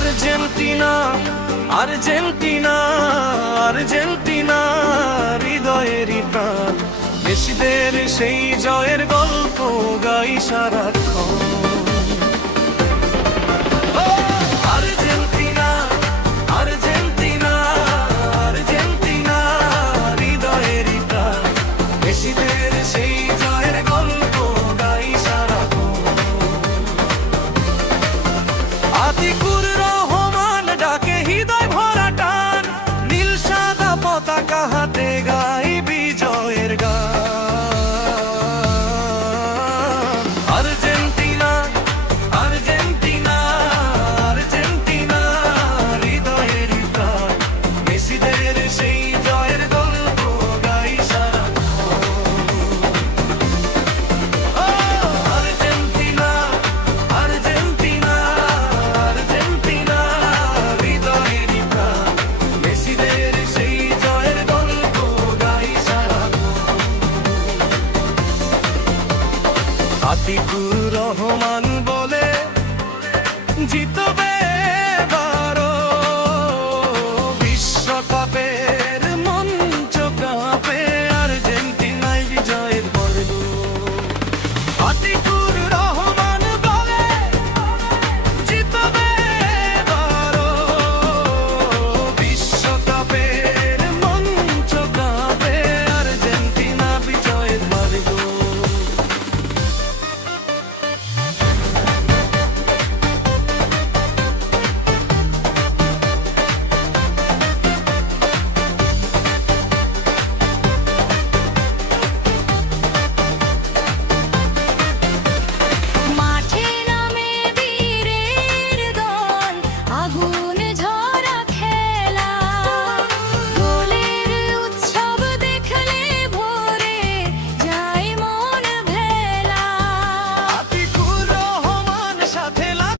Argentina Argentina Argentina হৃদয়েরই প্রাণ, মেসিদের সেই জয়ের গল্প গাই সারাক্ষণ। আর্জেন্টিনা আর্জেন্টিনা আর্জেন্টিনা হৃদয়েরই প্রাণ, মেসিদের সেই জয়ের গল্প গাই সারাক্ষণ। আতিকুর রহমান ডাকে হৃদয় ভরা টান, নীল সাদা পতাকা হাতে গাই বিজয়ের গান। আর্জেন্টিনা আর্জেন্টিনা আর্জেন্টিনা হৃদয়ের প্রাণ, মেসিদের সেই জয়ের গল্প গাই সারাক্ষণ। আর্জেন্টিনা আর্জেন্টিনা আর্জেন্টিনা হৃদয়ের প্রাণ, মেসিদের সেই জয়ের গল্প গাই সারাক্ষণ। আতিকুর রহমান বলে জিতবে